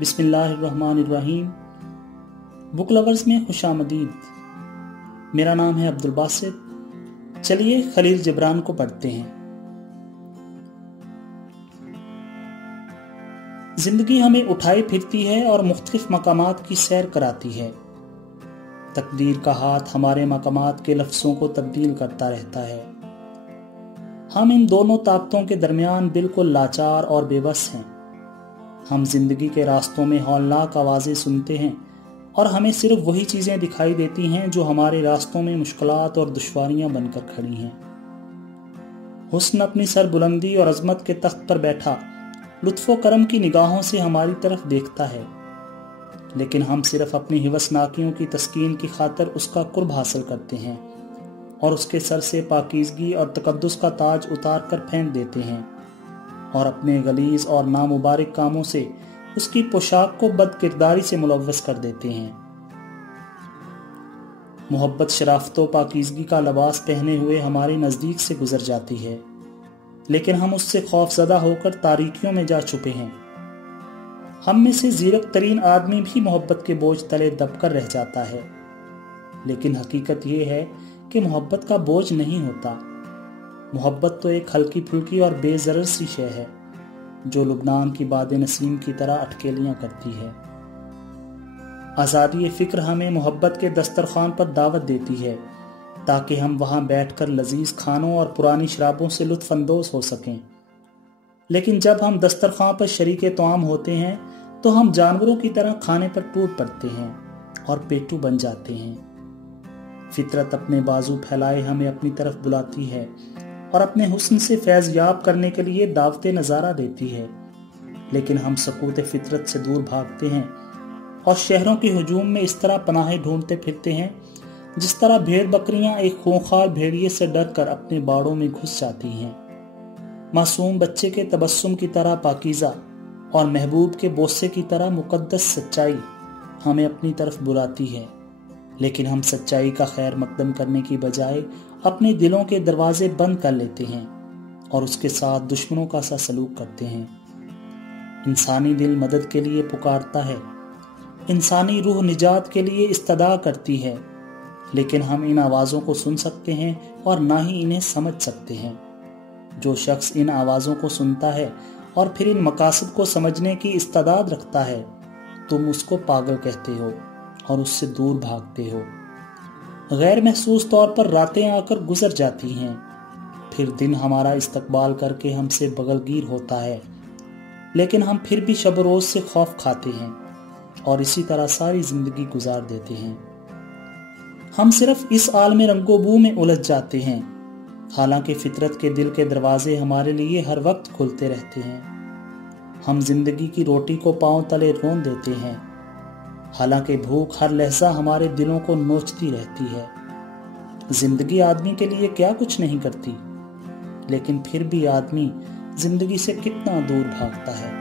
बिस्मिल्लाहिर्रहमानिर्रहीम। Book lovers में खुश आमदीद। मेरा नाम है अब्दुल बासित। चलिए खलील जिब्रान को पढ़ते हैं। जिंदगी हमें उठाई फिरती है और मुख्तलिफ मकामात की सैर कराती है। तकदीर का हाथ हमारे मकामात के लफ्ज़ों को तब्दील करता रहता है। हम इन दोनों ताकतों के दरमियान बिल्कुल लाचार और बेबस हैं। हम जिंदगी के रास्तों में हौलनाक आवाज़ें सुनते हैं और हमें सिर्फ वही चीज़ें दिखाई देती हैं जो हमारे रास्तों में मुश्किलात और दुश्वारियां बनकर खड़ी हैं। हुस्न अपनी सरबुलंदी और अजमत के तख्त पर बैठा लुत्फ़ो करम की निगाहों से हमारी तरफ देखता है, लेकिन हम सिर्फ अपनी हिवसनाकियों की तस्कीन की खातिर उसका कुर्ब हासिल करते हैं और उसके सर से पाकीज़गी और तकद्दुस का ताज उतार कर फेंक देते हैं और अपने गलीज़ और नामुबारक कामों से उसकी पोशाक को बदकिरदारी से मुलव्वस कर देते हैं। मोहब्बत शराफत व पाकीज़गी का लिबास पहने हुए हमारे नज़दीक से गुजर जाती है, लेकिन हम उससे खौफज़दा होकर तारीकियों में जा छुपे हैं। हम में से ज़ीरक तरीन आदमी भी मोहब्बत के बोझ तले दबकर रह जाता है, लेकिन हकीकत यह है कि मोहब्बत का बोझ नहीं होता। मोहब्बत तो एक हल्की फुल्की और बेज़रर सी शय है जो लुबनान की बादे नसीम की तरह अटकेलियां करती है। आज़ादी फ़िक्र हमें मोहब्बत के दस्तरखान पर दावत देती है ताकि हम वहां बैठकर लजीज खानों और पुरानी शराबों से लुत्फ़ अंदोज़ हो सकें। लेकिन जब हम दस्तरखान पर शरीके तोआम होते हैं तो हम जानवरों की तरह खाने पर टूट पड़ते हैं और पेटू बन जाते हैं। फितरत अपने बाजू फैलाए हमें अपनी तरफ बुलाती है और अपने हुस्न से फैज़ याब करने के लिए दावते नज़ारा देती है, लेकिन हम सकूत फितरत से दूर भागते हैं और शहरों के हुजूम में इस तरह पनाहें ढूंढते फिरते हैं जिस तरह भेड़ बकरियां एक खूंखार भेड़िए से डर कर अपने बाड़ों में घुस जाती हैं। मासूम बच्चे के तबस्सुम की तरह पाकीज़ा और महबूब के बोसे की तरह मुकद्दस सच्चाई हमें अपनी तरफ बुलाती है, लेकिन हम सच्चाई का खैर मकदम करने की बजाय अपने दिलों के दरवाजे बंद कर लेते हैं और उसके साथ दुश्मनों का सा सलूक करते हैं। इंसानी दिल मदद के लिए पुकारता है, इंसानी रूह निजात के लिए इस्तदा करती है, लेकिन हम इन आवाज़ों को सुन सकते हैं और ना ही इन्हें समझ सकते हैं। जो शख्स इन आवाज़ों को सुनता है और फिर इन मकासद को समझने की इस्तदाद रखता है, तुम उसको पागल कहते हो और उससे दूर भागते हो। गैर महसूस तौर पर रातें आकर गुजर जाती हैं, फिर दिन हमारा इस्तकबाल करके हमसे बगलगीर होता है, लेकिन हम फिर भी शब रोज से खौफ खाते हैं और इसी तरह सारी जिंदगी गुजार देते हैं। हम सिर्फ इस आलम रंगोबू में उलझ जाते हैं, हालांकि फितरत के दिल के दरवाजे हमारे लिए हर वक्त खुलते रहते हैं। हम जिंदगी की रोटी को पांव तले रोन देते हैं, हालांकि भूख हर लहजा हमारे दिलों को नोचती रहती है। जिंदगी आदमी के लिए क्या कुछ नहीं करती, लेकिन फिर भी आदमी जिंदगी से कितना दूर भागता है।